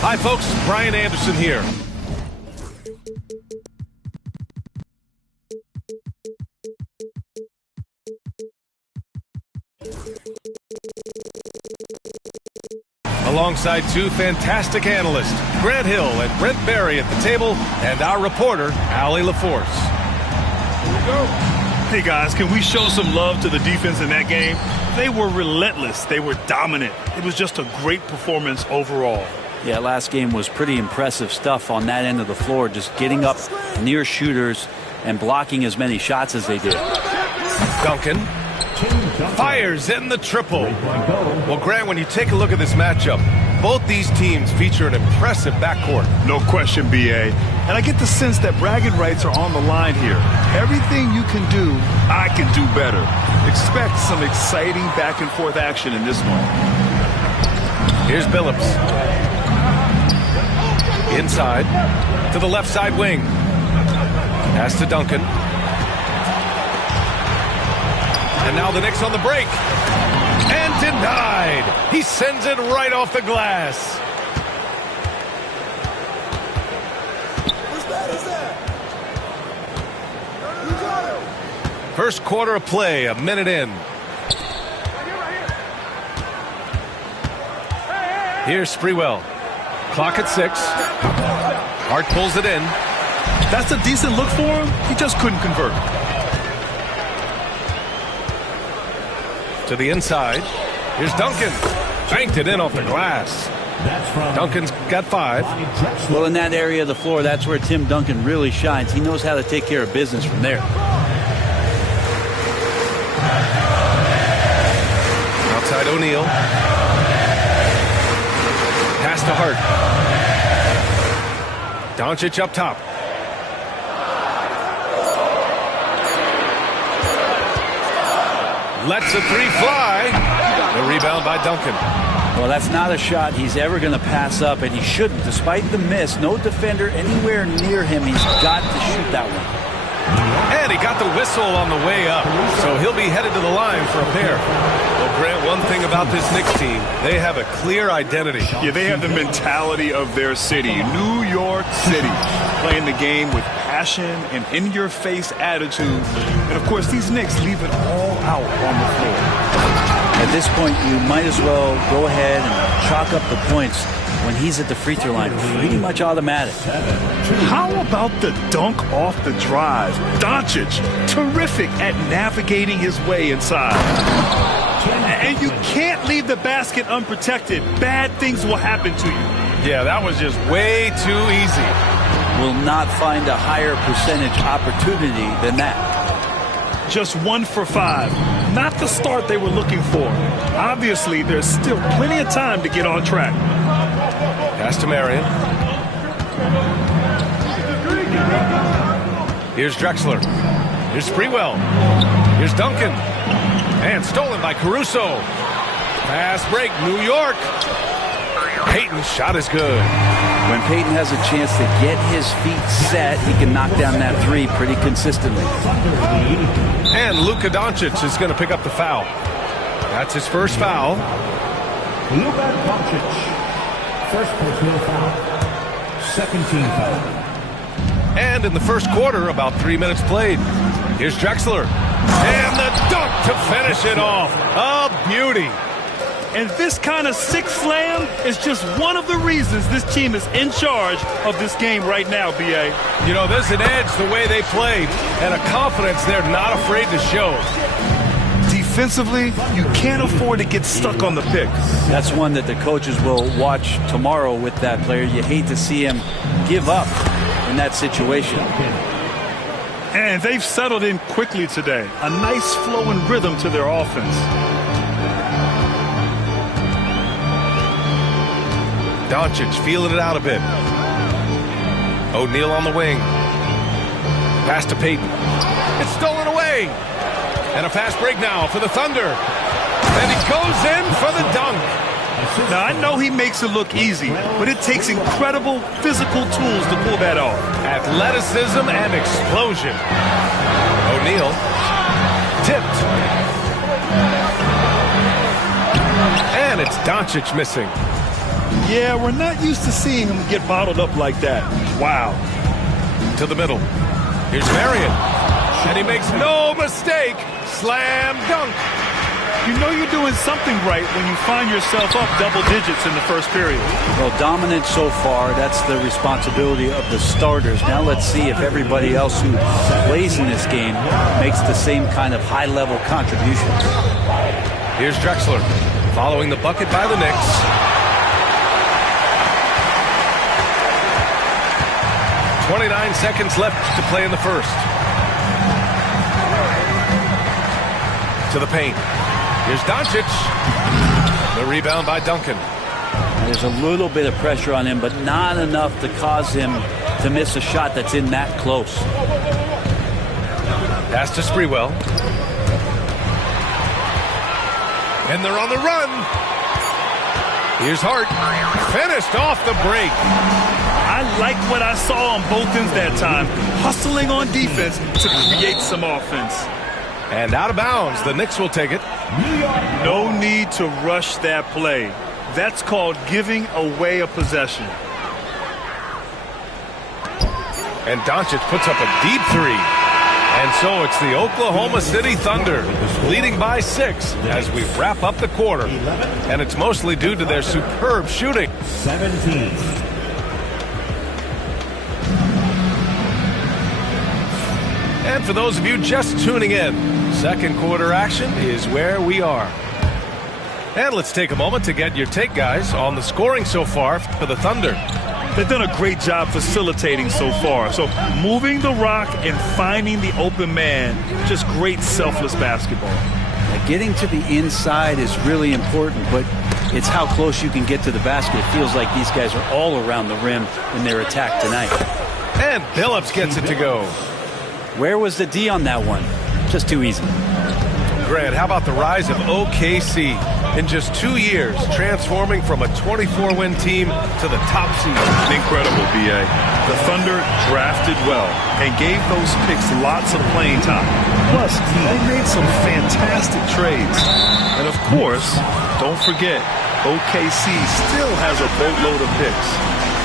Hi, folks. Brian Anderson here. Alongside two fantastic analysts, Grant Hill and Brent Barry at the table, and our reporter, Allie LaForce. Here we go. Hey, guys, can we show some love to the defense in that game? They were relentless. They were dominant. It was just a great performance overall. Yeah, last game was pretty impressive stuff on that end of the floor, just getting up near shooters and blocking as many shots as they did. Duncan fires in the triple. Well, Grant, when you take a look at this matchup, both these teams feature an impressive backcourt. No question, B.A. And I get the sense that bragging rights are on the line here. Everything you can do, I can do better. Expect some exciting back-and-forth action in this one. Here's Billups. Inside to the left side wing. Pass to Duncan. And now the Knicks on the break. And denied. He sends it right off the glass. First quarter of play, a minute in. Here's Sprewell. Clock at 6. Hart pulls it in. That's a decent look for him. He just couldn't convert. To the inside. Here's Duncan. Banked it in off the glass. Duncan's got 5. Well, in that area of the floor, that's where Tim Duncan really shines. He knows how to take care of business from there. Outside O'Neal. Pass to Hart. Doncic up top. Lets a 3 fly. The rebound by Duncan. Well, that's not a shot he's ever going to pass up, and he shouldn't. Despite the miss, no defender anywhere near him. He's got to shoot that one. And he got the whistle on the way up, so he'll be headed to the line for a pair. Well, Grant, one thing about this Knicks team, they have a clear identity. Yeah, they have the mentality of their city, New York City, playing the game with passion and in-your-face attitude. And, of course, these Knicks leave it all out on the floor. At this point, you might as well go ahead and chalk up the points when he's at the free throw line. Pretty much automatic. How about the dunk off the drive? Doncic, terrific at navigating his way inside. And you can't leave the basket unprotected. Bad things will happen to you. Yeah, that was just way too easy. Will not find a higher percentage opportunity than that. Just 1 for 5. Not the start they were looking for. Obviously, there's still plenty of time to get on track. Pass to Marion. Here's Drexler. Here's Sprewell. Here's Duncan. And stolen by Caruso. Fast break, New York. Payton's shot is good. When Payton has a chance to get his feet set, he can knock down that 3 pretty consistently. And Luka Doncic is going to pick up the foul. That's his first foul. Luka Doncic, first personal foul, second team foul. And in the first quarter, about 3 minutes played. Here's Drexler. And the dunk to finish it off. A beauty. And this kind of sick slam is just one of the reasons this team is in charge of this game right now, B.A. You know, there's an edge the way they play and a confidence they're not afraid to show. Defensively, you can't afford to get stuck on the pick. That's one that the coaches will watch tomorrow with that player. You hate to see him give up in that situation. And they've settled in quickly today. A nice flow and rhythm to their offense. Doncic feeling it out a bit. O'Neal on the wing. Pass to Payton. It's stolen away. And a fast break now for the Thunder. And he goes in for the dunk. Now, I know he makes it look easy, but it takes incredible physical tools to pull that off. Athleticism and explosion. O'Neal. Tipped. And And it's Doncic missing. Yeah, we're not used to seeing him get bottled up like that. Wow. To the middle. Here's Marion. And he makes no mistake. Slam dunk. You know you're doing something right when you find yourself up double digits in the first period. Well, dominant so far. That's the responsibility of the starters. Now let's see if everybody else who plays in this game makes the same kind of high-level contributions. Here's Drexler following the bucket by the Knicks. .29 seconds left to play in the first. To the paint. Here's Doncic. The rebound by Duncan. There's a little bit of pressure on him, but not enough to cause him to miss a shot that's in that close. Pass to Sprewell. And they're on the run. Here's Hart. Finished off the break. I like what I saw on both ends that time. Hustling on defense to create some offense. And out of bounds. The Knicks will take it. No need to rush that play. That's called giving away a possession. And Doncic puts up a deep three. And so it's the Oklahoma City Thunder leading by 6 as we wrap up the quarter. And it's mostly due to their superb shooting. 17. And for those of you just tuning in, second quarter action is where we are. And let's take a moment to get your take, guys, on the scoring so far for the Thunder. They've done a great job facilitating so far. So moving the rock and finding the open man, just great selfless basketball. Getting to the inside is really important, but it's how close you can get to the basket. It feels like these guys are all around the rim in their attack tonight. And Billups gets it to go. Where was the D on that one? Just too easy. Grant, how about the rise of OKC in just 2 years, transforming from a 24-win team to the top seed? Incredible, B.A. The Thunder drafted well and gave those picks lots of playing time. Plus, they made some fantastic trades. And of course, don't forget, OKC still has a boatload of picks.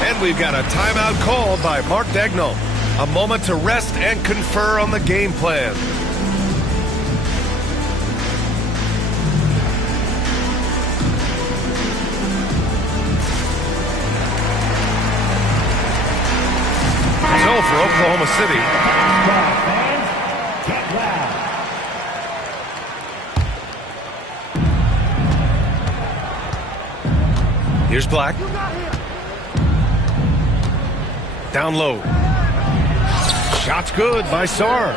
And we've got a timeout called by Mark Daigneault. A moment to rest and confer on the game plan. So for Oklahoma City, Get loud. here's Black. Down low. Shot's good by Sarr.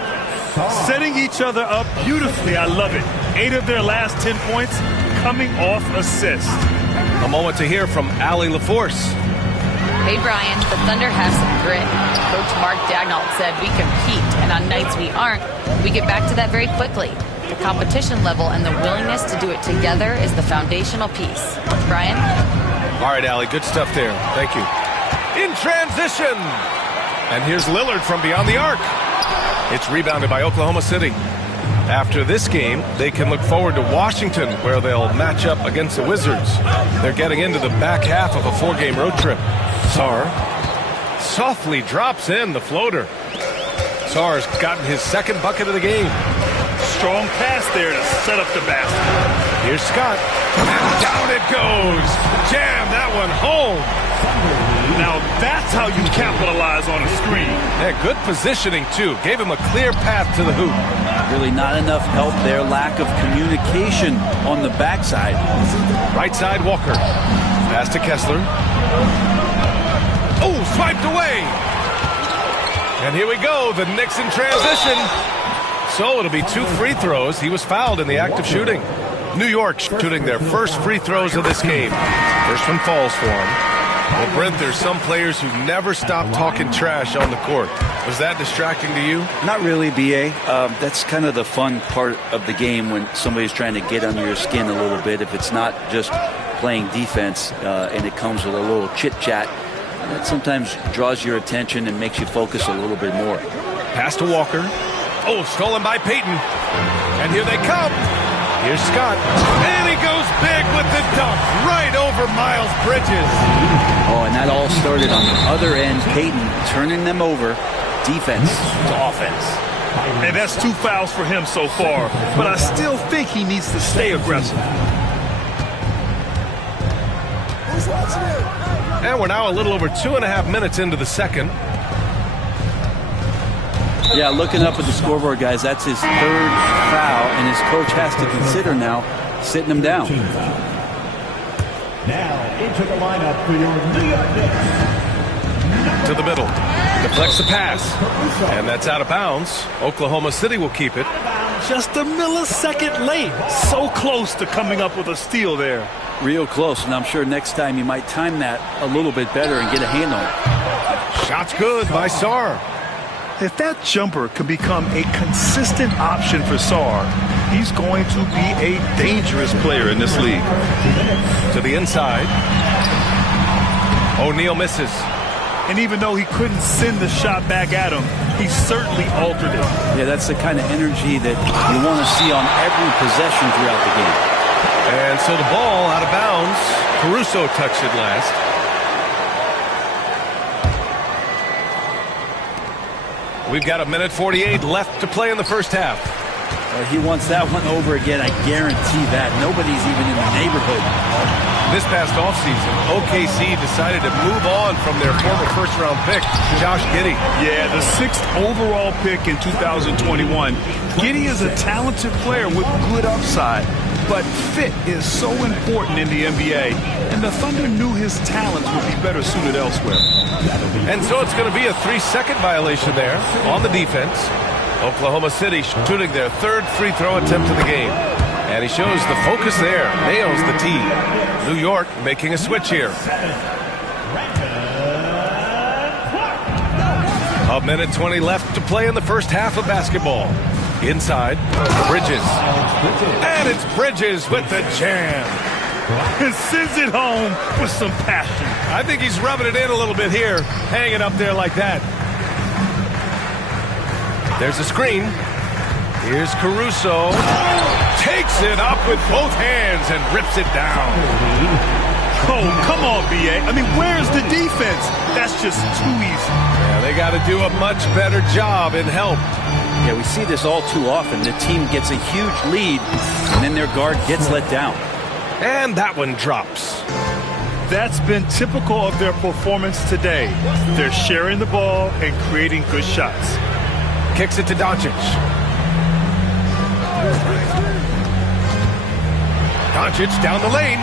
Setting each other up beautifully. I love it. 8 of their last 10 points coming off assists. A moment to hear from Allie LaForce. Hey, Brian, the Thunder have some grit. Coach Mark Daigneault said we compete, and on nights we aren't, we get back to that very quickly. The competition level and the willingness to do it together is the foundational piece. Brian? All right, Allie, good stuff there. Thank you. In transition. And here's Lillard from beyond the arc. It's rebounded by Oklahoma City. After this game, they can look forward to Washington, where they'll match up against the Wizards. They're getting into the back half of a 4-game road trip. Sarr softly drops in the floater. Sarr's gotten his second bucket of the game. Strong pass there to set up the basket. Here's Scott. And down it goes. Jam that one home. Now that's how you capitalize on a screen. Yeah, good positioning, too. Gave him a clear path to the hoop. Really not enough help there. Lack of communication on the backside. Right side, Walker. Pass to Kessler. Oh, swiped away. And here we go. The Knicks in transition. So it'll be 2 free throws. He was fouled in the act of shooting. New York shooting their first free throws of this game. First one falls for him. Well, Brent, there's some players who never stop talking trash on the court. Was that distracting to you? Not really, B.A. That's kind of the fun part of the game when somebody's trying to get under your skin a little bit. If it's not just playing defense and it comes with a little chit-chat, that sometimes draws your attention and makes you focus a little bit more. Pass to Walker. Oh, stolen by Payton. And here they come. Here's Scott. And he goes big with the dunk right over Miles Bridges. Oh, and that all started on the other end. Payton turning them over. Defense to offense. And that's 2 fouls for him so far. But I still think he needs to stay aggressive. And we're now a little over 2.5 minutes into the second. Yeah, looking up at the scoreboard, guys, that's his 3rd foul, and his coach has to consider now sitting him down. Now into the lineup for your New York Knicks. To the middle. Deflects the pass. And that's out of bounds. Oklahoma City will keep it. Just a millisecond late. So close to coming up with a steal there. Real close, and I'm sure next time you might time that a little bit better and get a hand on it. Shot's good by Sarr. If that jumper can become a consistent option for Sarr, he's going to be a dangerous player in this league. To the inside. O'Neal misses. And even though he couldn't send the shot back at him, he certainly altered it. Yeah, that's the kind of energy that you want to see on every possession throughout the game. And so the ball out of bounds. Caruso touched it last. We've got 1:48 left to play in the first half. He wants that one over again, I guarantee that. Nobody's even in the neighborhood. This past offseason, OKC decided to move on from their former first-round pick, Josh Giddey. Yeah, the 6th overall pick in 2021. Giddey is a talented player with good upside, but fit is so important in the NBA, and the Thunder knew his talents would be better suited elsewhere. And so it's going to be a 3-second violation there on the defense. Oklahoma City shooting their 3rd free throw attempt of the game. And he shows the focus there. Nails the tee. New York making a switch here. 1:20 left to play in the first half of basketball. Inside, Bridges. And it's Bridges with the jam. And sends it home with some passion. I think he's rubbing it in a little bit here, hanging up there like that. There's a screen. Here's Caruso. Takes it up with both hands and rips it down. Oh, come on, B.A. I mean, where's the defense? That's just too easy. Yeah, they got to do a much better job in help. Yeah, we see this all too often. The team gets a huge lead, and then their guard gets let down. And that one drops. That's been typical of their performance today. They're sharing the ball and creating good shots. Kicks it to Doncic. Doncic down the lane.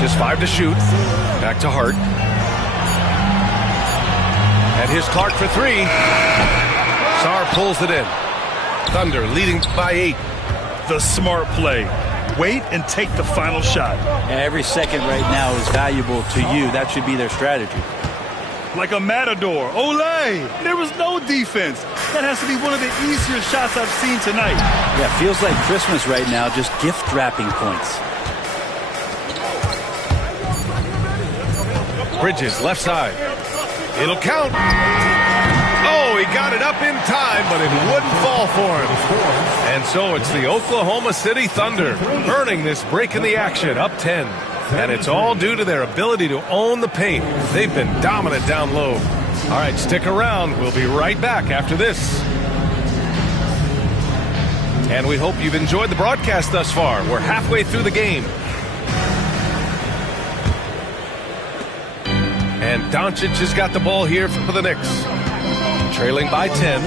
Just 5 to shoot. Back to Hart. And here's Clark for 3. Sarr pulls it in. Thunder leading by 8. The smart play. Wait and take the final shot. And every second right now is valuable to you. That should be their strategy. Like a matador. Olé! There was no defense. That has to be one of the easier shots I've seen tonight. Yeah, feels like Christmas right now, just gift wrapping points. Bridges, left side. It'll count. Oh, he got it up in time, but it wouldn't fall for him. And so it's the Oklahoma City Thunder earning this break in the action, up 10. And it's all due to their ability to own the paint. They've been dominant down low. All right, stick around. We'll be right back after this. And we hope you've enjoyed the broadcast thus far. We're halfway through the game. And Doncic has got the ball here for the Knicks. Trailing by 10.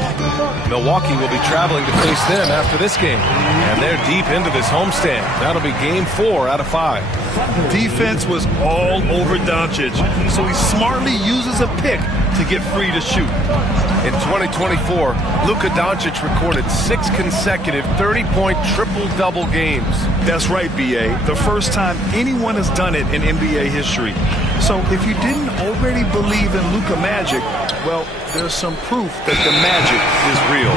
Milwaukee will be traveling to face them after this game. And they're deep into this homestand. That'll be game 4 out of 5. Defense was all over Doncic, so he smartly uses a pick to get free to shoot. In 2024, Luka Doncic recorded 6 consecutive 30-point triple-double games. That's right, B.A. The first time anyone has done it in NBA history. So if you didn't already believe in Luka magic, well, there's some proof that the magic is real.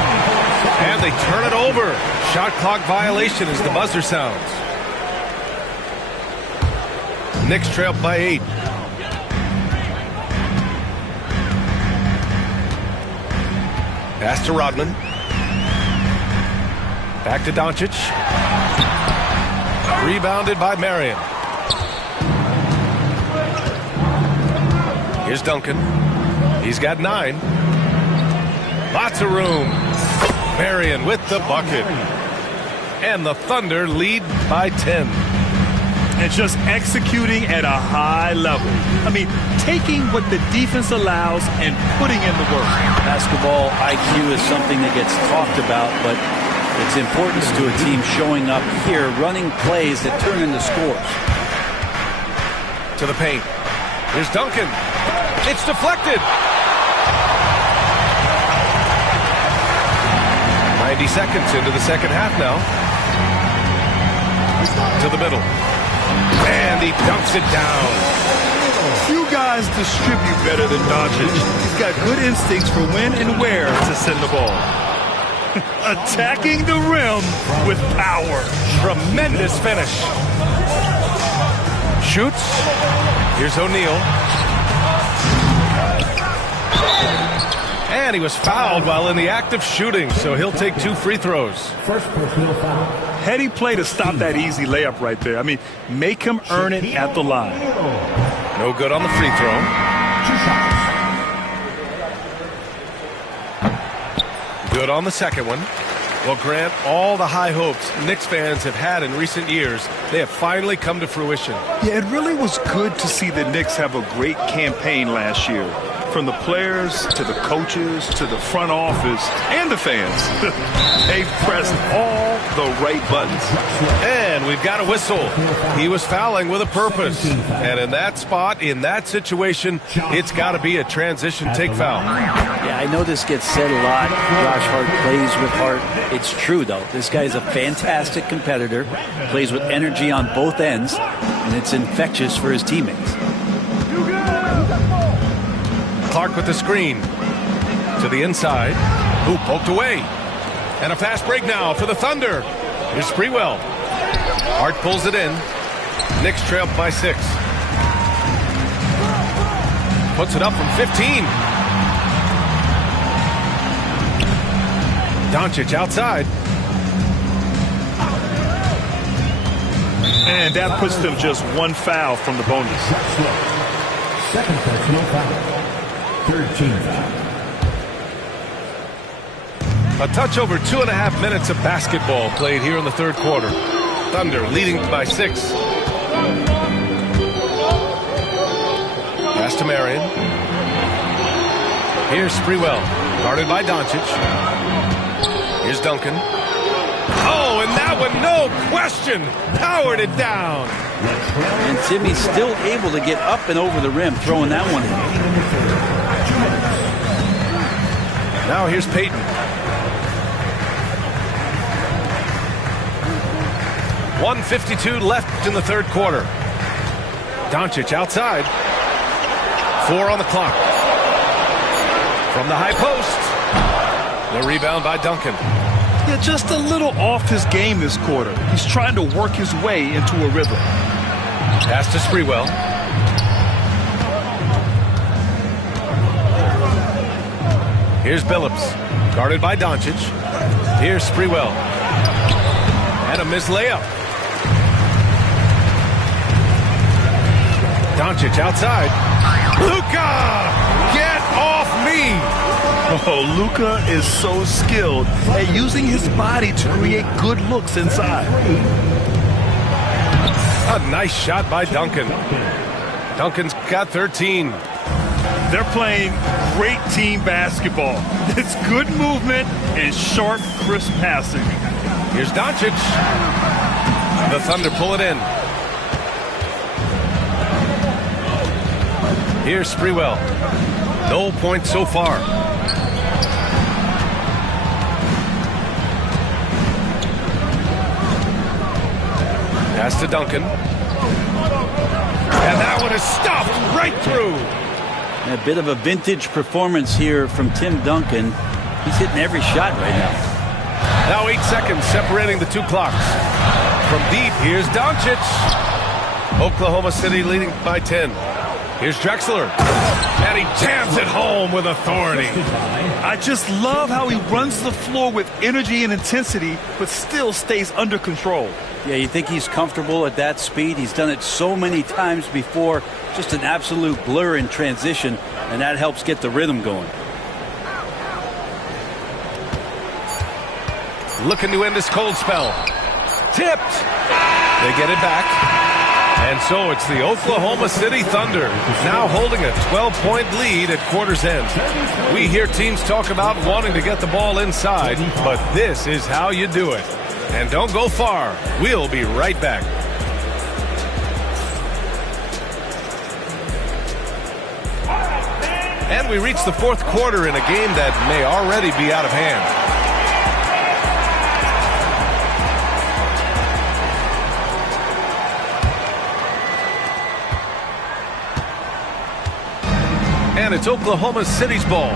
And they turn it over. Shot clock violation as the buzzer sounds. Knicks trail by 8. Pass to Rodman. Back to Doncic. Rebounded by Marion. Here's Duncan. He's got 9. Lots of room. Marion with the bucket. And the Thunder lead by 10. And just executing at a high level. I mean, taking what the defense allows and putting in the work. Basketball IQ is something that gets talked about, but its importance to a team showing up here, running plays that turn into scores. To the paint. Here's Duncan. It's deflected. 90 seconds into the second half now. To the middle. And he dunks it down. Few guys distribute better than Doncic. He's got good instincts for when and where to send the ball. Attacking the rim with power. Tremendous finish. Shoots. Here's O'Neal. And he was fouled while in the act of shooting, so he'll take 2 free throws. First personal foul. Heady play to stop that easy layup right there. I mean, make him earn it at the line. No good on the free throw. 2 shots. Good on the second one. Well, Grant, all the high hopes Knicks fans have had in recent years, they have finally come to fruition. Yeah, it really was good to see the Knicks have a great campaign last year. From the players to the coaches to the front office and the fans. They've pressed all the right buttons. And we've got a whistle. He was fouling with a purpose. And in that spot, in that situation, it's got to be a transition take foul. Yeah, I know this gets said a lot. Josh Hart plays with heart. It's true, though. This guy's a fantastic competitor, plays with energy on both ends, and it's infectious for his teammates. Clark with the screen. To the inside. Who poked away. And a fast break now for the Thunder. Here's Sprewell. Hart pulls it in. Knicks trail by 6. Puts it up from 15. Doncic outside. And that puts them just 1 foul from the bonus. Second personal foul. 13 foul. A touch over 2.5 minutes of basketball played here in the third quarter. Thunder leading by 6. Pass to Marion. Here's Sprewell. Guarded by Doncic. Here's Duncan. Oh, and that one, no question, powered it down. And Timmy's still able to get up and over the rim, throwing that one in. Now here's Payton. .152 left in the third quarter. Doncic outside. 4 on the clock. From the high post. The rebound by Duncan. Yeah, just a little off his game this quarter. He's trying to work his way into a rhythm. Pass to Sprewell. Here's Billups. Guarded by Doncic. Here's Sprewell. And a missed layup. Doncic outside. Luka! Get off me! Oh, Luka is so skilled at using his body to create good looks inside. A nice shot by Duncan. Duncan's got 13. They're playing great team basketball. It's good movement and sharp, crisp passing. Here's Doncic. The Thunder pull it in. Here's Sprewell. No points so far. Pass to Duncan. And that one is stuffed right through. A bit of a vintage performance here from Tim Duncan. He's hitting every shot right now. Now 8 seconds separating the 2 clocks. From deep, here's Doncic. Oklahoma City leading by 10. Here's Drexler. And he jams it home with authority. I just love how he runs the floor with energy and intensity, but still stays under control. Yeah, you think he's comfortable at that speed. He's done it so many times before. Just an absolute blur in transition, and that helps get the rhythm going. Looking to end this cold spell. Tipped. They get it back. And so it's the Oklahoma City Thunder now holding a 12-point lead at quarter's end. We hear teams talk about wanting to get the ball inside, but this is how you do it. And don't go far. We'll be right back. And we reach the fourth quarter in a game that may already be out of hand. And it's Oklahoma City's ball.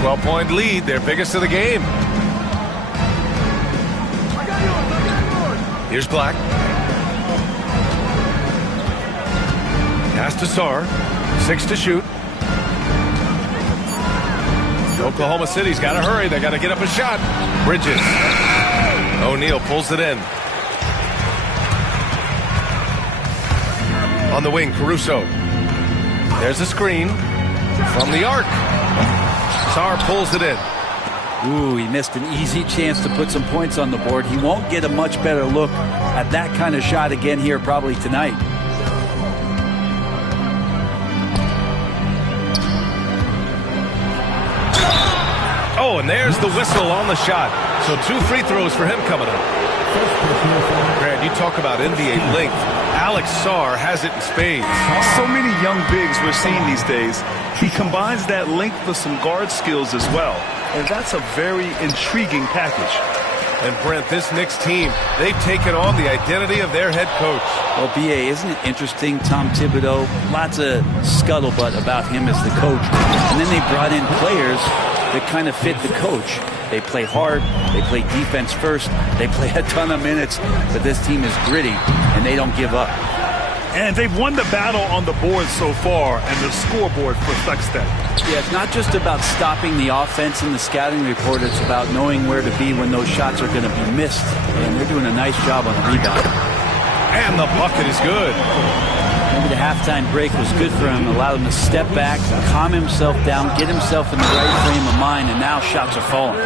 12-point lead, their biggest of the game. Here's Black. Pass to Sarr. 6 to shoot. Oklahoma City's got to hurry. They got to get up a shot. Bridges. O'Neal pulls it in. On the wing, Caruso. There's a screen from the arc. Sarr pulls it in. Ooh, he missed an easy chance to put some points on the board. He won't get a much better look at that kind of shot again here probably tonight. Oh, and there's the whistle on the shot. So 2 free throws for him coming up. Grant, you talk about NBA length. Alex Sarr has it in spades. So many young bigs we're seeing these days. He combines that length with some guard skills as well. And that's a very intriguing package. And Brent, this Knicks team, they've taken on the identity of their head coach. Well, B.A., isn't it interesting? Tom Thibodeau, lots of scuttlebutt about him as the coach. And then they brought in players that kind of fit the coach. They play hard, they play defense first, they play a ton of minutes, but this team is gritty, and they don't give up. And they've won the battle on the board so far, and the scoreboard reflects that. Yeah, it's not just about stopping the offense in the scouting report, it's about knowing where to be when those shots are going to be missed, and they're doing a nice job on the rebound. And the bucket is good. Maybe the halftime break was good for him, allowed him to step back, calm himself down, get himself in the right frame of mind, and now shots are falling.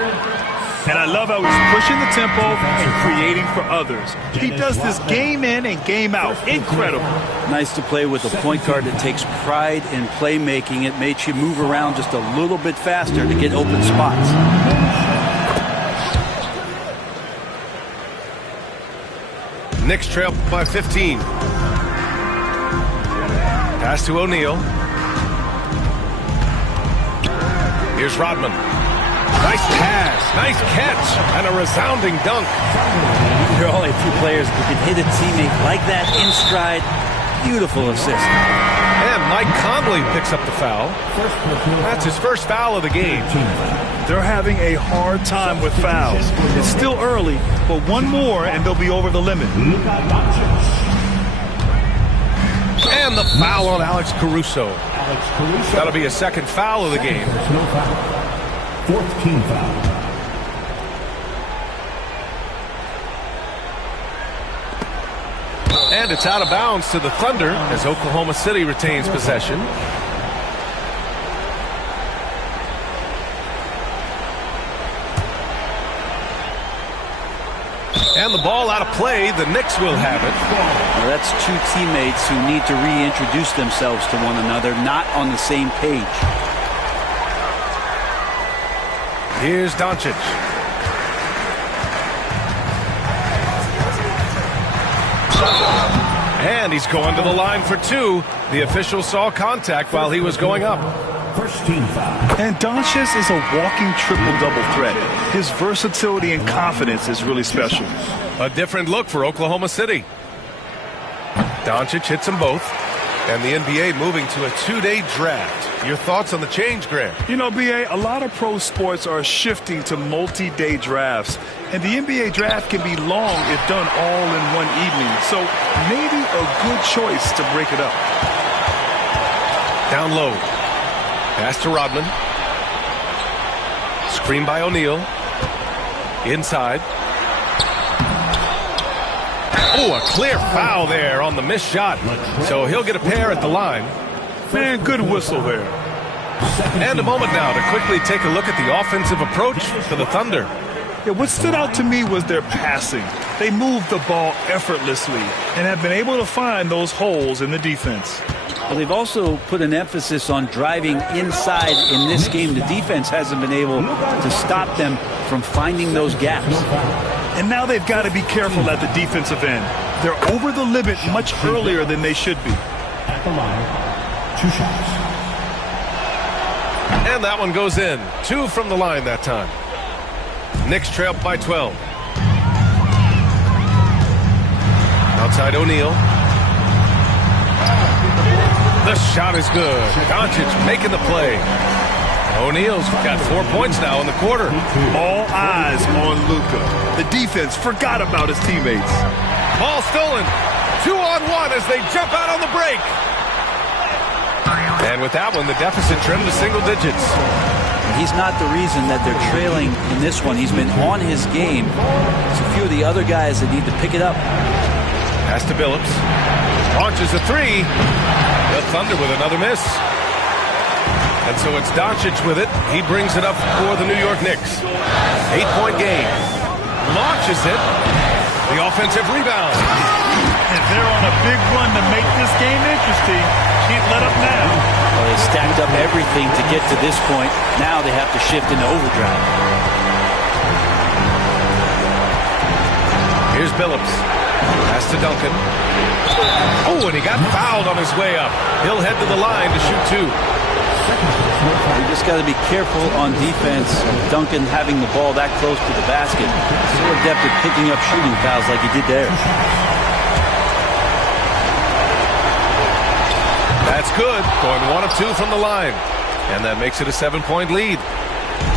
And I love how he's pushing the tempo and creating for others. He does this game in and game out. Incredible. Nice to play with a point guard that takes pride in playmaking. It makes you move around just a little bit faster to get open spots. Knicks trail by 15. Pass to O'Neal. Here's Rodman. Nice pass, nice catch, and a resounding dunk. There are only a few players who can hit a teammate like that in stride. Beautiful assist. And Mike Conley picks up the foul. That's his first foul of the game. They're having a hard time with fouls. It's still early, but one more and they'll be over the limit. And the foul on Alex Caruso. That'll be a second foul of the game. 4th team foul. And it's out of bounds to the Thunder as Oklahoma City retains possession. And the ball out of play. The Knicks will have it. Well, that's two teammates who need to reintroduce themselves to one another, not on the same page. Here's Doncic. And he's going to the line for 2. The official saw contact while he was going up. 1st team foul. And Doncic is a walking triple-double threat. His versatility and confidence is really special. A different look for Oklahoma City. Doncic hits them both. And the NBA moving to a 2-day draft. Your thoughts on the change, Grant? You know, B.A., a lot of pro sports are shifting to multi-day drafts. And the NBA draft can be long if done all in one evening. So maybe a good choice to break it up. Down low. Pass to Rodman. Screen by O'Neal. Inside. Oh, a clear foul there on the missed shot. So he'll get a pair at the line. Man, good whistle there. And a moment now to quickly take a look at the offensive approach for the Thunder. Yeah, what stood out to me was their passing. They moved the ball effortlessly and have been able to find those holes in the defense. Well, they've also put an emphasis on driving inside in this game. The defense hasn't been able to stop them from finding those gaps. And now they've got to be careful at the defensive end. They're over the limit much earlier than they should be. At the line, 2 shots. And that one goes in. 2 from the line that time. Knicks trail by 12. Outside O'Neal. The shot is good. Doncic making the play. O'Neal's got 4 points now in the quarter. All eyes on Luka. The defense forgot about his teammates. Ball stolen. 2-on-1 as they jump out on the break. And with that one, the deficit trimmed to single digits. He's not the reason that they're trailing in this one. He's been on his game. There's a few of the other guys that need to pick it up. Pass to Billups. Launches a 3. The Thunder with another miss. And so it's Doncic with it. He brings it up for the New York Knicks. 8-point game. Launches it. The offensive rebound. And they're on a big run to make this game interesting. Can't let up now. Well, they stacked up everything to get to this point. Now they have to shift into overdrive. Here's Billups. Pass to Duncan. Oh, and he got fouled on his way up. He'll head to the line to shoot 2. You just got to be careful on defense. Duncan having the ball that close to the basket. So adept at picking up shooting fouls like he did there. That's good. Going 1 of 2 from the line. And that makes it a 7-point lead.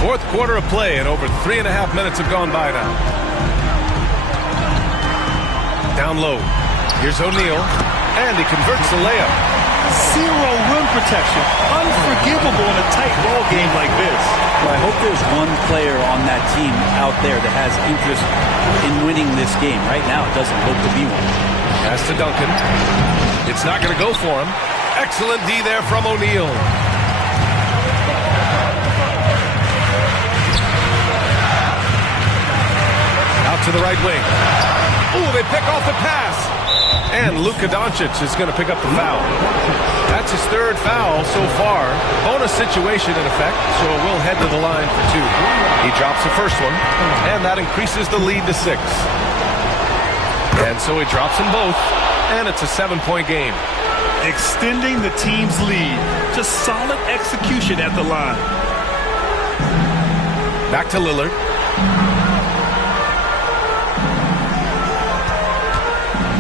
4th quarter of play, and over 3.5 minutes have gone by now. Down low. Here's O'Neal. And he converts the layup. Zero rim protection. Unforgivable in a tight ball game like this. Well, I hope there's one player on that team out there that has interest in winning this game. Right now, it doesn't look to be one. Pass to Duncan. It's not going to go for him. Excellent D there from O'Neal. Out to the right wing. Ooh, they pick off the pass. And Luka Doncic is going to pick up the foul. That's his 3rd foul so far. Bonus situation in effect, so it will head to the line for 2. He drops the first one, and that increases the lead to 6. And so he drops them both, and it's a 7-point game. Extending the team's lead. Just solid execution at the line. Back to Lillard.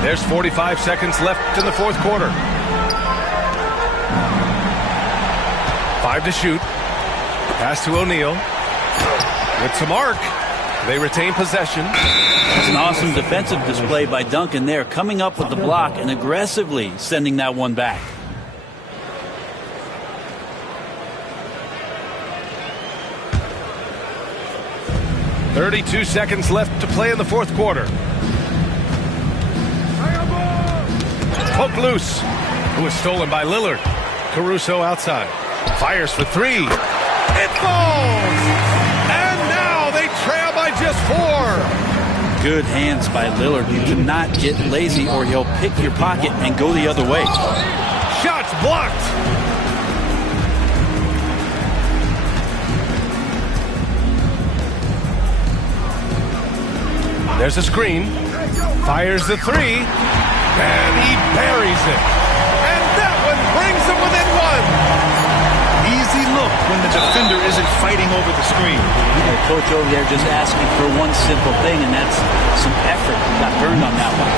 There's 45 seconds left in the 4th quarter. 5 to shoot. Pass to O'Neal. With some arc. They retain possession. It's an awesome defensive display by Duncan there, coming up with the block and aggressively sending that one back. .32 seconds left to play in the 4th quarter. Poke loose. Who was stolen by Lillard. Caruso outside. Fires for 3. It falls! And now they trail by just 4. Good hands by Lillard. You cannot get lazy or he'll pick your pocket and go the other way. Shots blocked. There's a screen. Fires the 3. And he buries it. And that one brings them within 1. Easy look when the defender isn't fighting over the screen. The coach over there just asking for one simple thing, and that's some effort. Got burned on that one.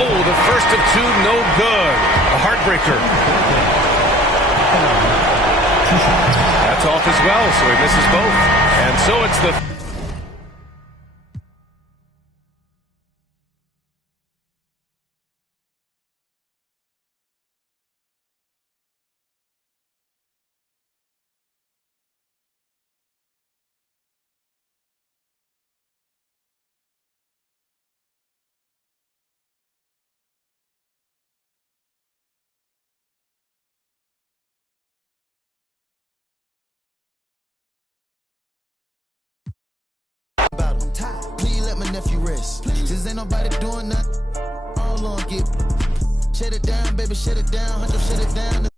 Oh, the first of 2, no good. A heartbreaker. That's off as well, so he misses both. And so it's the nephew rest. Since ain't nobody doing nothing, all on get. Shut it down, baby, shut it down. Huncho, shut it down.